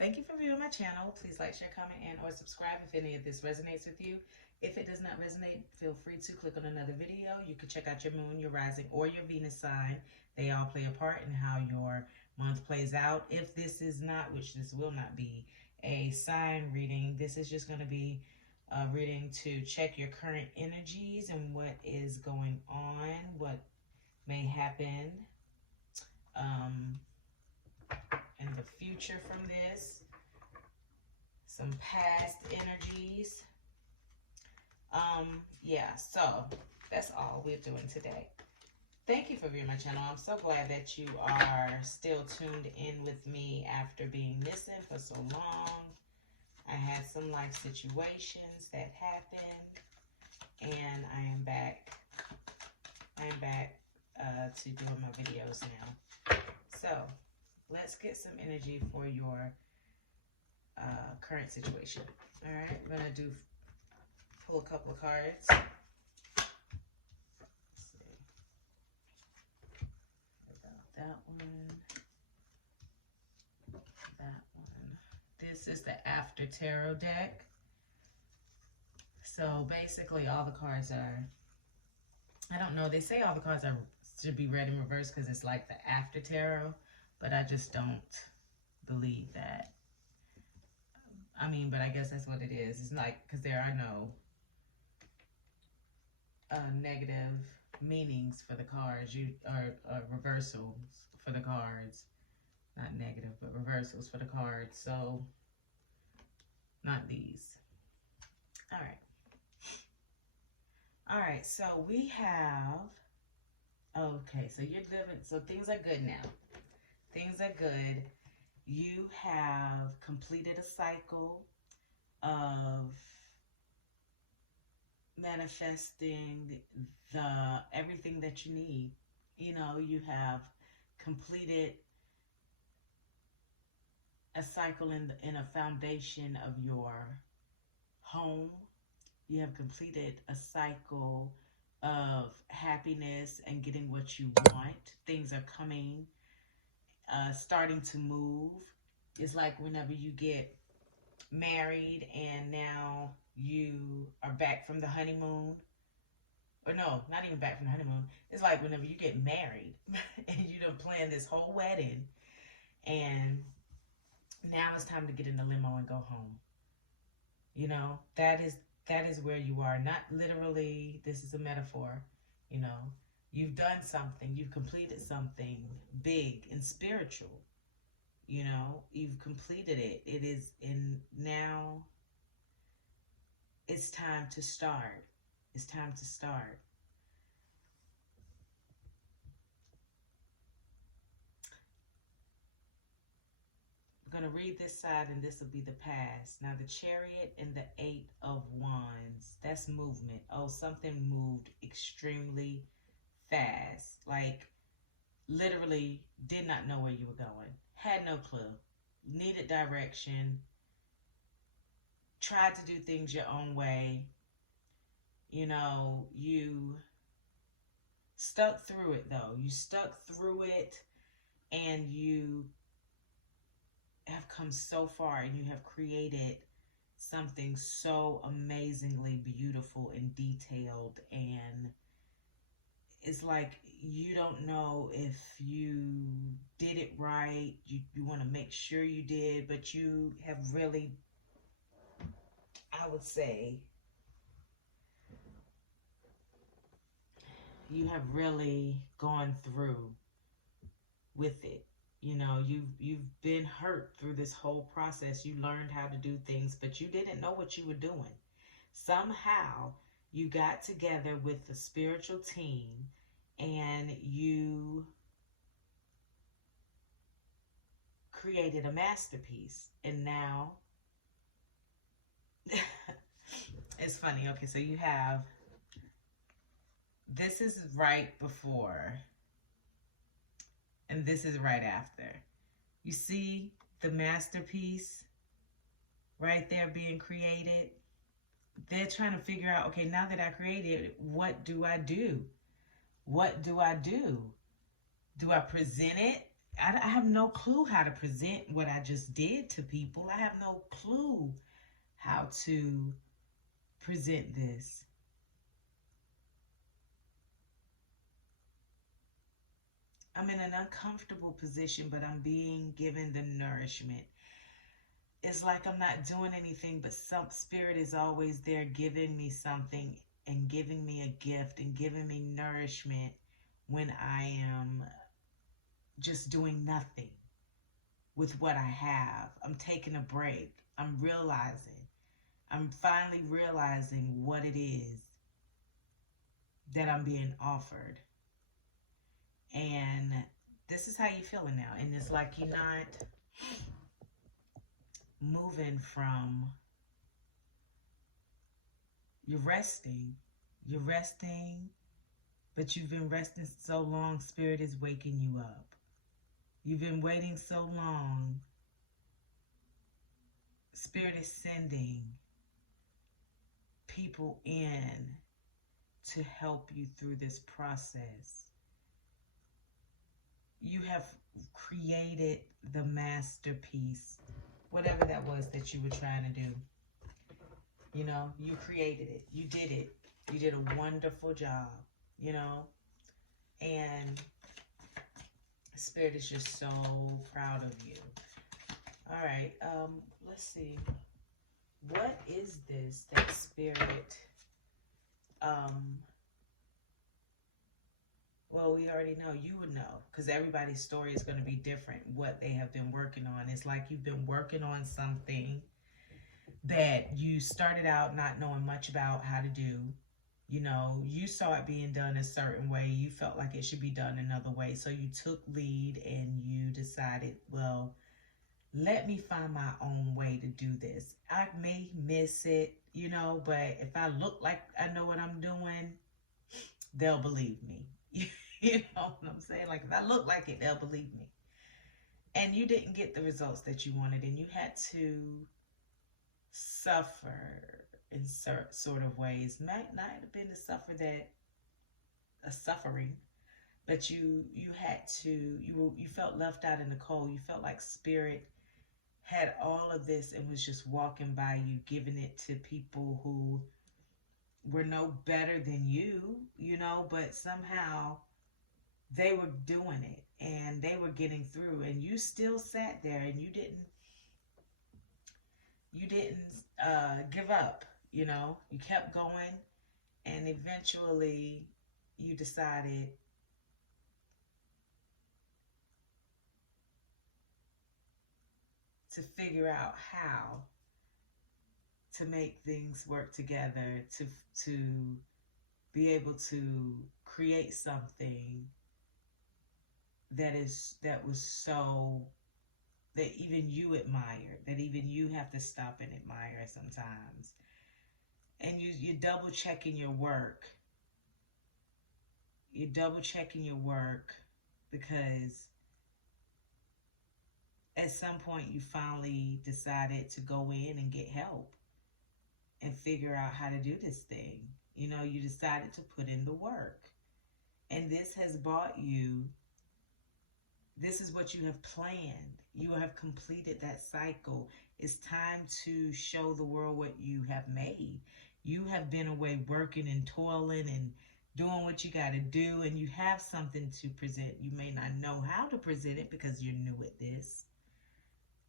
Thank you for viewing my channel. Please like, share, comment, and or subscribe if any of this resonates with you. If it does not resonate, feel free to click on another video. You can check out your moon, your rising, or your Venus sign. They all play a part in how your month plays out. If this is not, which this will not be, a sign reading, this is just going to be a reading to check your current energies and what is going on, what may happen in the future from this, some past energies. Yeah, so that's all we're doing today. Thank you for viewing my channel. I'm so glad that you are still tuned in with me after being missing for so long. I had some life situations that happened, and I am back. To doing my videos now. So let's get some energy for your current situation. All right, we're gonna pull a couple of cards. Let's see. About that one. That one. This is the After Tarot deck. So basically all the cards are, I don't know, they say all the cards should be read in reverse because it's like the After Tarot, but I just don't believe that. I mean, but I guess that's what it is. It's like, because there are no negative meanings for the cards. Are reversals for the cards. Not negative, but reversals for the cards. So, not these. All right. All right, so we have, okay, so you're living, so things are good now. Things are good. You have completed a cycle of manifesting everything that you need. You know, you have completed a cycle in a foundation of your home. You have completed a cycle of happiness and getting what you want. Things are coming, starting to move. It's like whenever you get married and now you are back from the honeymoon. Or no, not even back from the honeymoon. It's like whenever you get married and you done planned this whole wedding and now it's time to get in the limo and go home. You know, that is where you are. Not literally, this is a metaphor, you know. You've done something, you've completed something big and spiritual. You know, you've completed it. It is, and now it's time to start. It's time to start. I'm going to read this side and this will be the past. Now the Chariot and the 8 of Wands, that's movement. Oh, something moved extremely fast. Like literally did not know where you were going. Had no clue. Needed direction. Tried to do things your own way. You know, you stuck through it though. You stuck through it and you have come so far and you have created something so amazingly beautiful and detailed, and it's like you don't know if you did it right. You want to make sure you did, but you have really, I would say, you have really gone through with it. You know, you've been hurt through this whole process. You learned how to do things, but you didn't know what you were doing. Somehow you got together with the spiritual team and you created a masterpiece. And now it's funny. Okay, so you have, this is right before and this is right after. You see the masterpiece right there being created? They're trying to figure out, okay, now that I created it, what do I do? What do I do? Do I present it I have no clue how to present what I just did to people. I have no clue how to present this. I'm in an uncomfortable position, but I'm being given the nourishment. It's like I'm not doing anything, but some spirit is always there giving me something and giving me a gift and giving me nourishment when I am just doing nothing with what I have. I'm taking a break. I'm finally realizing what it is that I'm being offered. And this is how you're feeling now. And it's like you're not moving from, you're resting. You're resting, but you've been resting so long, Spirit is waking you up. You've been waiting so long. Spirit is sending people in to help you through this process. You have created the masterpiece, whatever that was that you were trying to do. You know, you created it. You did it. You did a wonderful job, you know. And Spirit is just so proud of you. All right, let's see. What is this that Spirit, well, we already know. You would know, because everybody's story is going to be different, what they have been working on. It's like you've been working on something that you started out not knowing much about how to do. You know, you saw it being done a certain way. You felt like it should be done another way. So you took lead and you decided, well, let me find my own way to do this. I may miss it, you know, but if I look like I know what I'm doing, they'll believe me. You know what I'm saying? Like, if I look like it, they'll believe me. And you didn't get the results that you wanted, and you had to suffer in sort of ways. Might not have been a suffering, but you had to, you felt left out in the cold. You felt like Spirit had all of this and was just walking by you, giving it to people who were no better than you know, but somehow they were doing it and they were getting through, and you still sat there and you didn't give up, you know. You kept going, and eventually you decided to figure out how to make things work together, to be able to create something that was so, that even you admire, that even you have to stop and admire sometimes. And you double checking your work. You're double checking your work because at some point you finally decided to go in and get help and figure out how to do this thing. You know, you decided to put in the work. And this has brought you, this is what you have planned. You have completed that cycle. It's time to show the world what you have made. You have been away working and toiling and doing what you got to do, and you have something to present. You may not know how to present it because you're new at this,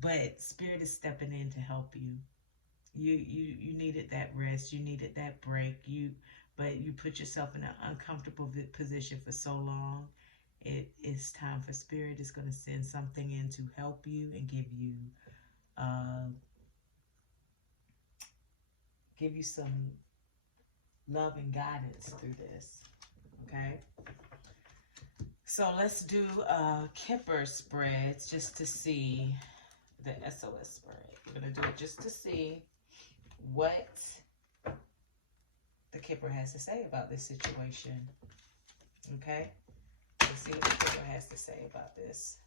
but Spirit is stepping in to help you. You needed that rest. You needed that break. But you put yourself in an uncomfortable position for so long. It is time for Spirit is going to send something in to help you and give you some love and guidance through this. Okay. So let's do Kipper spreads just to see the SOS spread. We're going to do it just to see what the Kipper has to say about this situation. Okay? Let's see what the Kipper has to say about this.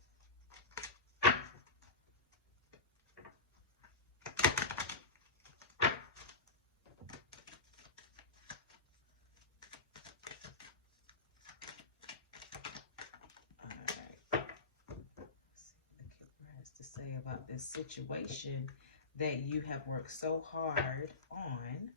about this situation that you have worked so hard on.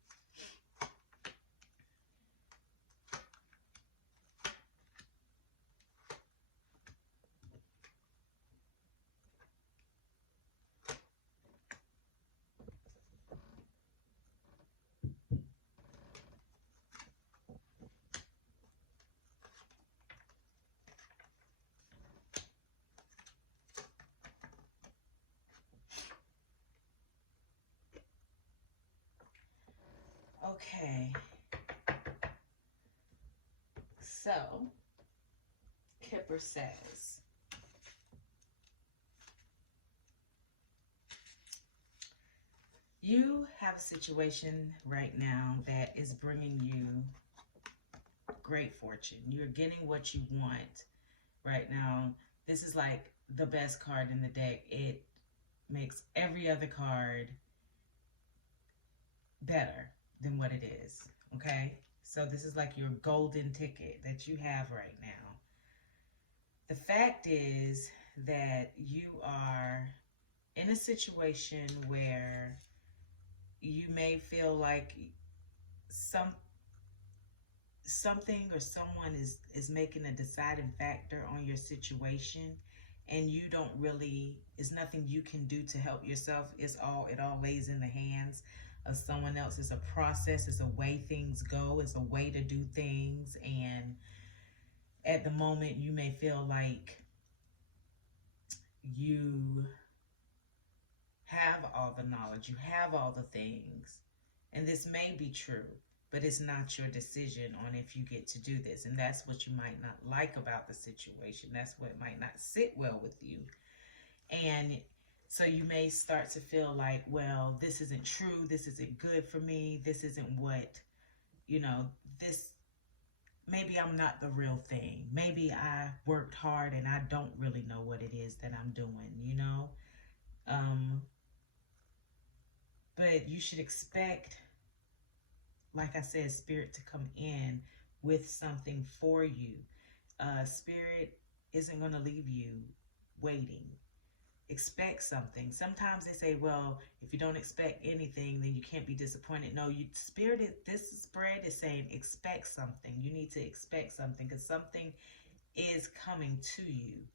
Okay, so Kipper says, you have a situation right now that is bringing you great fortune. You're getting what you want right now. This is like the best card in the deck. It makes every other card better than what it is. Okay? So this is like your golden ticket that you have right now. The fact is that you are in a situation where you may feel like something or someone is making a deciding factor on your situation, and you don't really, it's nothing you can do to help yourself. It all lays in the hands of someone else. It's a process, it's a way things go, it's a way to do things. And at the moment you may feel like you have all the knowledge, you have all the things, and this may be true, but it's not your decision on if you get to do this. And that's what you might not like about the situation. That's what might not sit well with you. And so you may start to feel like, well, this isn't true, this isn't good for me, this isn't what, this, maybe I'm not the real thing. Maybe I worked hard and I don't really know what it is that I'm doing. But you should expect, like I said, Spirit to come in with something for you. Spirit isn't going to leave you waiting. Expect something. Sometimes they say, well, if you don't expect anything, then you can't be disappointed. No, this spread is saying expect something. You need to expect something because something is coming to you.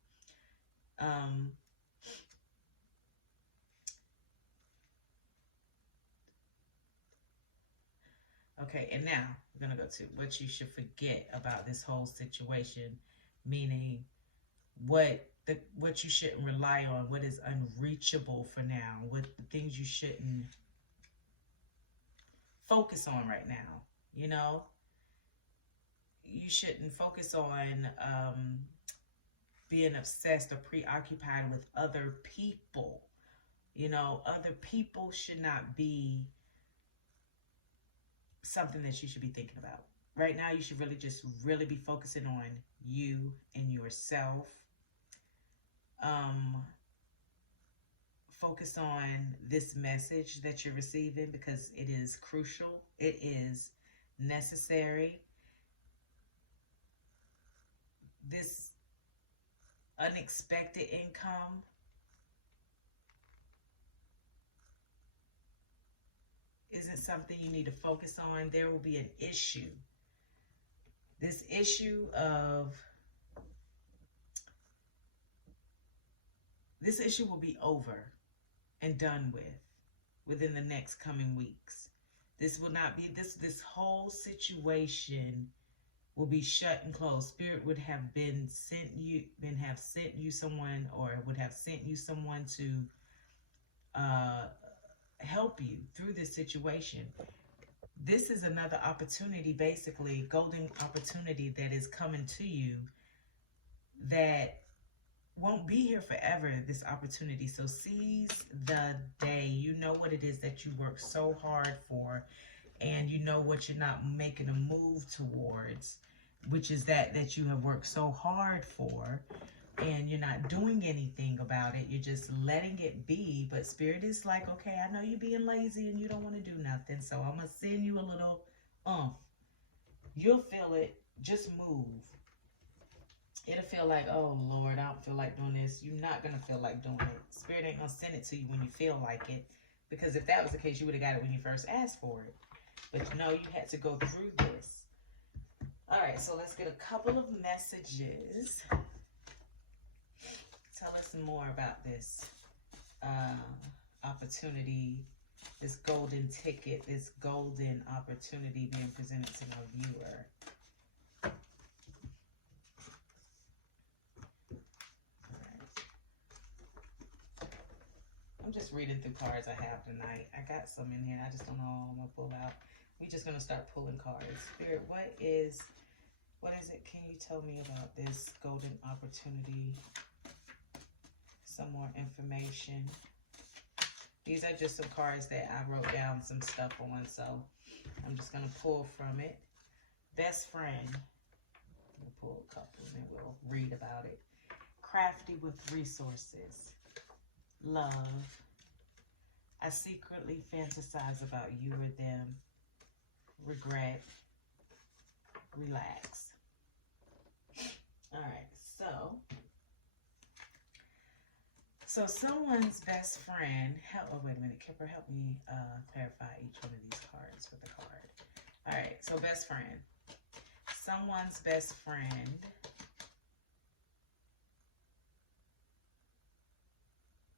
Okay, and now we're going to go to what you should forget about this whole situation, meaning what you shouldn't rely on, what is unreachable for now, what the things you shouldn't focus on right now. You shouldn't focus on being obsessed or preoccupied with other people. Other people should not be something that you should be thinking about. Right now, you should really be focusing on you and yourself. Focus on this message that you're receiving because it is crucial. It is necessary. This unexpected income isn't something you need to focus on. There will be an issue. This issue will be over and done with within the next coming weeks. This will not be, this whole situation will be shut and closed. Spirit would have sent you someone, or would have sent you someone to help you through this situation. This is another opportunity, basically, golden opportunity that is coming to you that won't be here forever, this opportunity. So seize the day. You know what it is that you work so hard for, and you know what you're not making a move towards, which is that you have worked so hard for, and you're not doing anything about it. You're just letting it be. But Spirit is like, okay, I know you're being lazy and you don't want to do nothing, so I'm going to send you a little You'll feel it. Just move. It'll feel like, oh Lord, I don't feel like doing this. You're not gonna feel like doing it. Spirit ain't gonna send it to you when you feel like it. Because if that was the case, you would have got it when you first asked for it. But no, you had to go through this. All right, so let's get a couple of messages. Tell us more about this opportunity, this golden ticket, this golden opportunity being presented to my viewer. I'm just reading through cards I have tonight. I got some in here. I just don't know all I'm going to pull out. We're just going to start pulling cards. Spirit, what is it? Can you tell me about this golden opportunity? Some more information. These are just some cards that I wrote down some stuff on, so I'm just going to pull from it. Best friend. We'll pull a couple and then we'll read about it. Crafty with resources. Love. I secretly fantasize about you or them. Regret. Relax. Alright, so someone's best friend, oh wait a minute, Kipper, help me clarify each one of these cards with the card. Alright, so best friend. Someone's best friend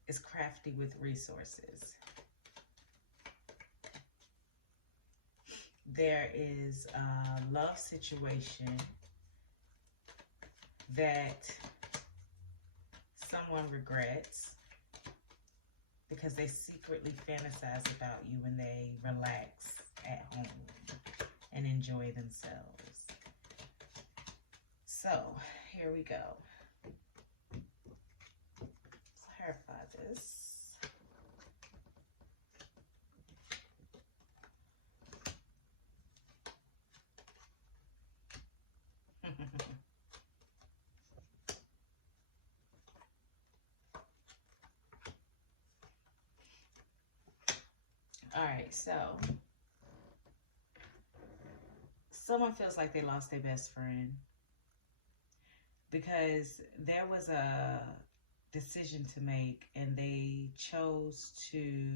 is crafty with resources. There is a love situation that someone regrets because they secretly fantasize about you when they relax at home and enjoy themselves. So, here we go. Let's clarify this. All right, so someone feels like they lost their best friend because there was a decision to make and they chose to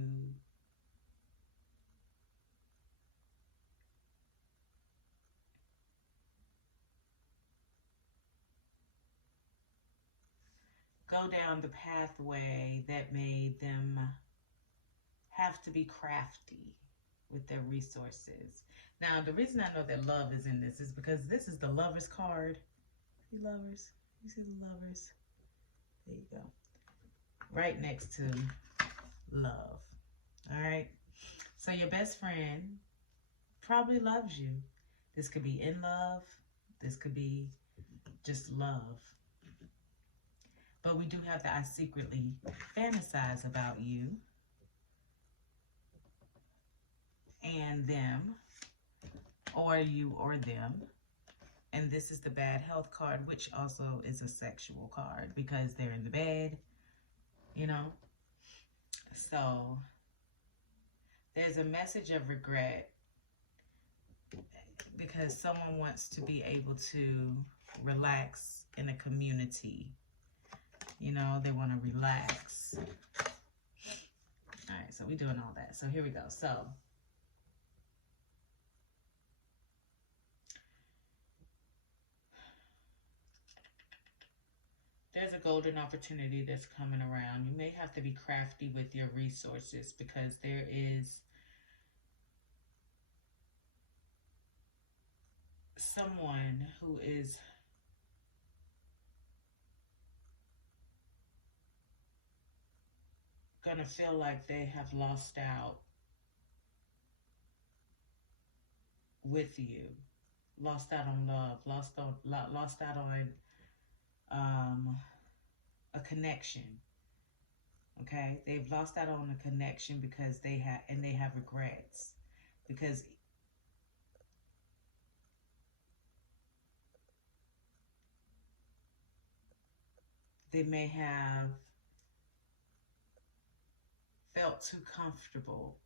go down the pathway that made them have to be crafty with their resources. Now, the reason I know that love is in this is because this is the Lovers card. See lovers? You see the lovers? There you go. Right next to love. All right? So your best friend probably loves you. This could be in love. This could be just love. But we do have to, I secretly fantasize about you and them, or you or them. And this is the bad health card, which also is a sexual card because they're in the bed, you know. So there's a message of regret because someone wants to be able to relax in a community. You know, they want to relax. All right, so we're doing all that. So here we go. So there's a golden opportunity that's coming around. You may have to be crafty with your resources because there is someone who is gonna feel like they have lost out with you, lost out on love, lost out on a connection. Okay, they've lost out on a connection because they have regrets because they may have felt too comfortable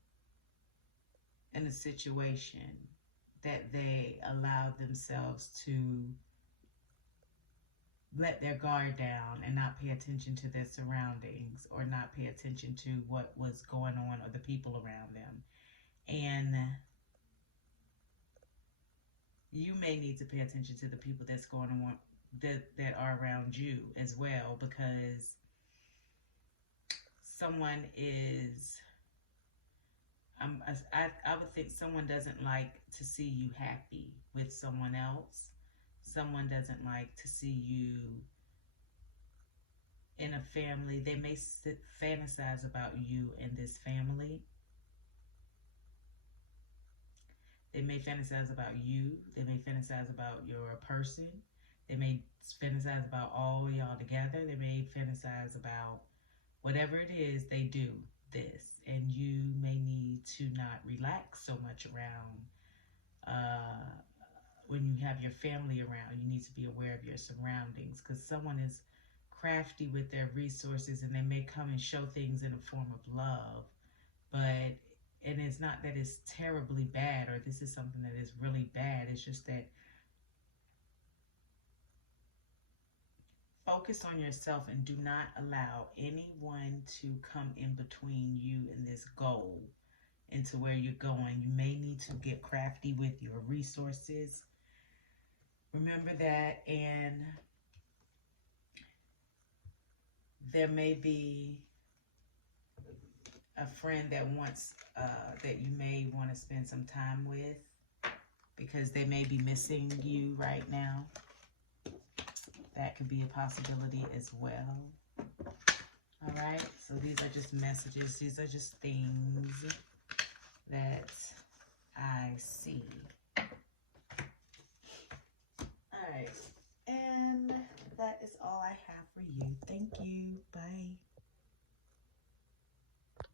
in a situation that they allowed themselves to let their guard down and not pay attention to their surroundings or not pay attention to what was going on or the people around them. And you may need to pay attention to the people that's going on that are around you as well, because someone is I would think someone doesn't like to see you happy with someone else. Someone doesn't like to see you in a family. They may fantasize about you in this family. They may fantasize about you. They may fantasize about your person. They may fantasize about all y'all together. They may fantasize about whatever it is they do this. And you may need to not relax so much around when you have your family around. You need to be aware of your surroundings, because someone is crafty with their resources and they may come and show things in a form of love, but and it's not that it's terribly bad or this is something that is really bad. It's just that focus on yourself and do not allow anyone to come in between you and this goal into where you're going. You may need to get crafty with your resources. Remember that. And there may be a friend that wants that you may want to spend some time with, because they may be missing you right now. That could be a possibility as well. All right, so these are just messages. These are just things that I see. All right, and that is all I have for you. Thank you. Bye.